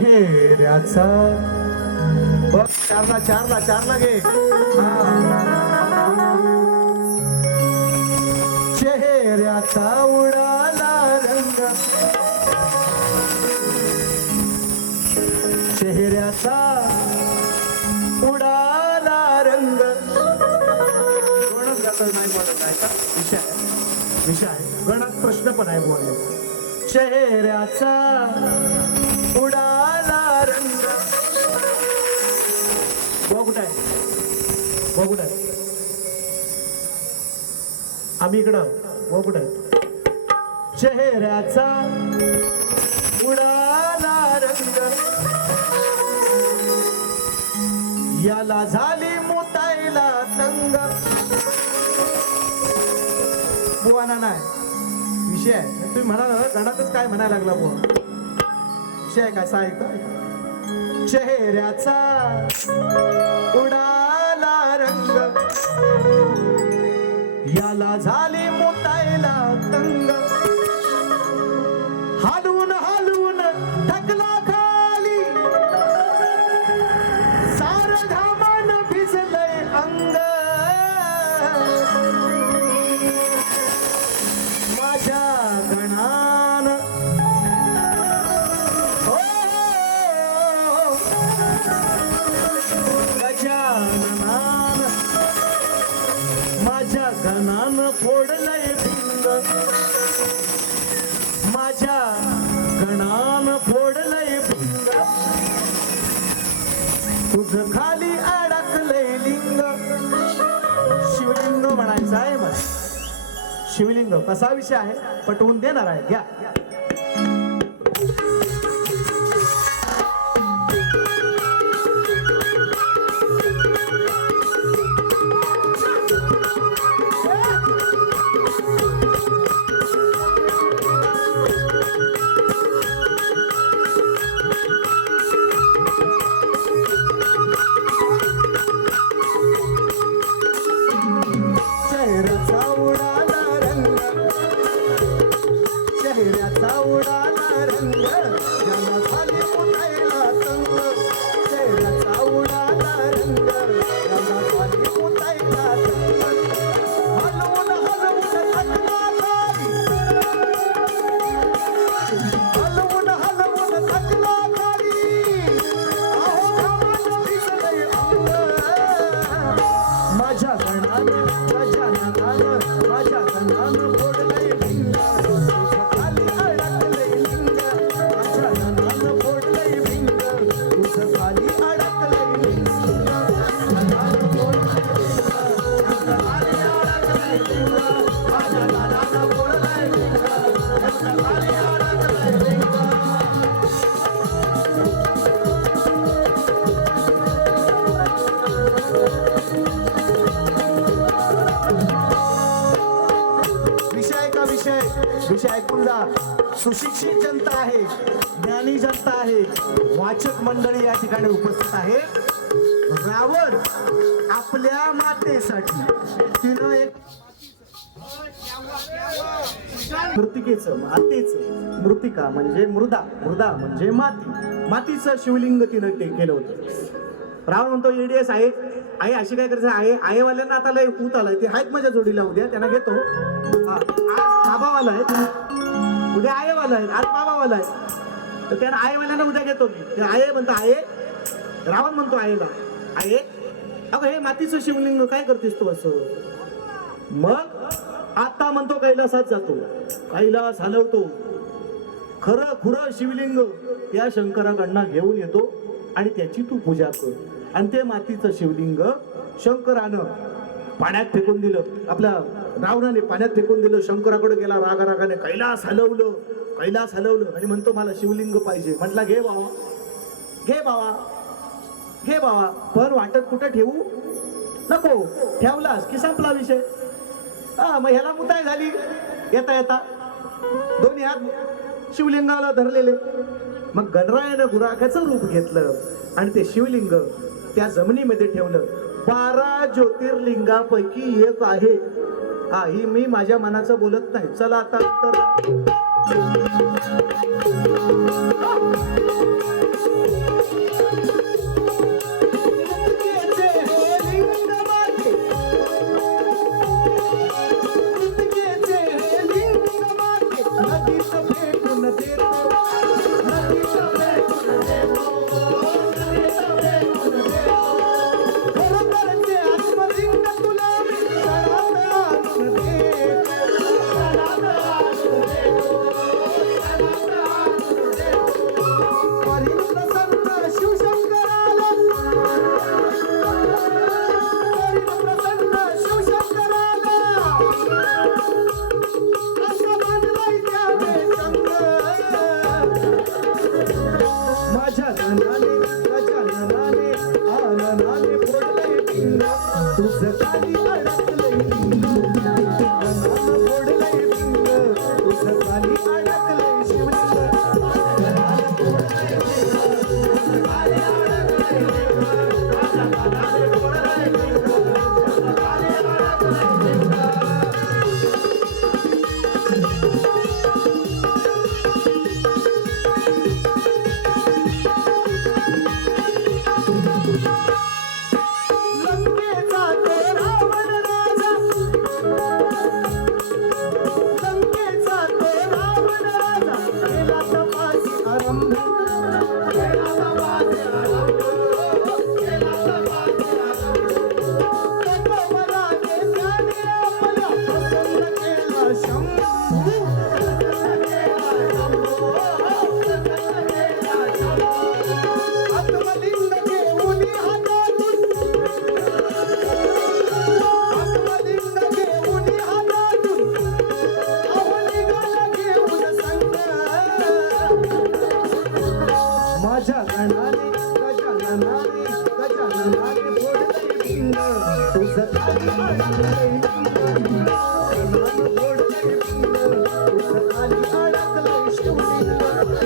हेऱ्याचा. बघ चारला चारला चारला घे. चेहऱ्याचा उडाला रंग. चेहऱ्याचा उडाला रंग. गणत गाता नाही बोलत आहे का? विषय आहे. विषय आहे. गणत प्रश्न पण आहे बोलले चेहऱ्याचा आम्ही इकडं. व कुठं? चेहऱ्याचा उडाला रंग. याला झाली मुतायला तंग. बुवाना नाही विषय आहे. तुम्ही म्हणाल गणातच काय म्हणायला लागला बुवा? विषय आहे काय साहित्य चेहऱ्याचा याला झाली माझ्या गणान फोडलंय भिंग तुझ खाली अडकलंय लिंग. शिवलिंग म्हणायचं आहे मला. शिवलिंग कसा विषय आहे? पटवून देणार आहे. घ्या. विषय ऐकून जा. सुशिक्षित जनता आहे ज्ञानी जनता आहे वाचक मंडळी या ठिकाणी उपस्थित आहे. रावण आपल्या मातेसाठी तिनं एक मृतिकेचं मातेच मृतिका म्हणजे मृदा मृदा म्हणजे माती. मातीचं शिवलिंग तिनं ते केलं होतं. रावण म्हणतो एडीएस आहे आहे अशी काय करायचं आहे आयेवाल्यांना आता लय ऊत आलाय. ते आहेत माझ्या जोडीला उद्या त्यांना घेतो. आज बाबावाला आहे उद्या आयेवाला आहे आज बाबावाला आहे तर त्यांना आयेवाल्यांना उद्या घेतो मी. ते आये म्हणतो आये. रावण म्हणतो आईला आये. अगं हे मातीचं शिवलिंग काय करतेस तू असं? मग आता म्हणतो कैलासात जातो. कैलास हलवतो. खरं खुरं शिवलिंग त्या शंकराकडनं घेऊन येतो आणि त्याची तू पूजा कर. आणि ते मातीचं शिवलिंग शंकरानं पाण्यात फेकून दिलं. आपल्या रावणाने पाण्यात फेकून दिलं. शंकराकडे गेला रागा रागाने कैलास हलवलं. कैलास हलवलं. आणि म्हणतो मला शिवलिंग पाहिजे. म्हटला घे बावा घे बावा घे बावा पण वाटत कुठं ठेवू? नको. ठेवलास की संपला विषय. हा मग ह्याला मुताय झाली. येता येता. दोन्ही हात शिवलिंगाला धरलेले. मग गणरायानं गुराखाचं रूप घेतलं. आणि ते शिवलिंग त्या जमिनीमध्ये ठेवलं. बारा ज्योतिर्लिंगापैकी एक आहे. हा ही मी माझ्या मनाचं बोलत नाही. चला आता तर Thank you.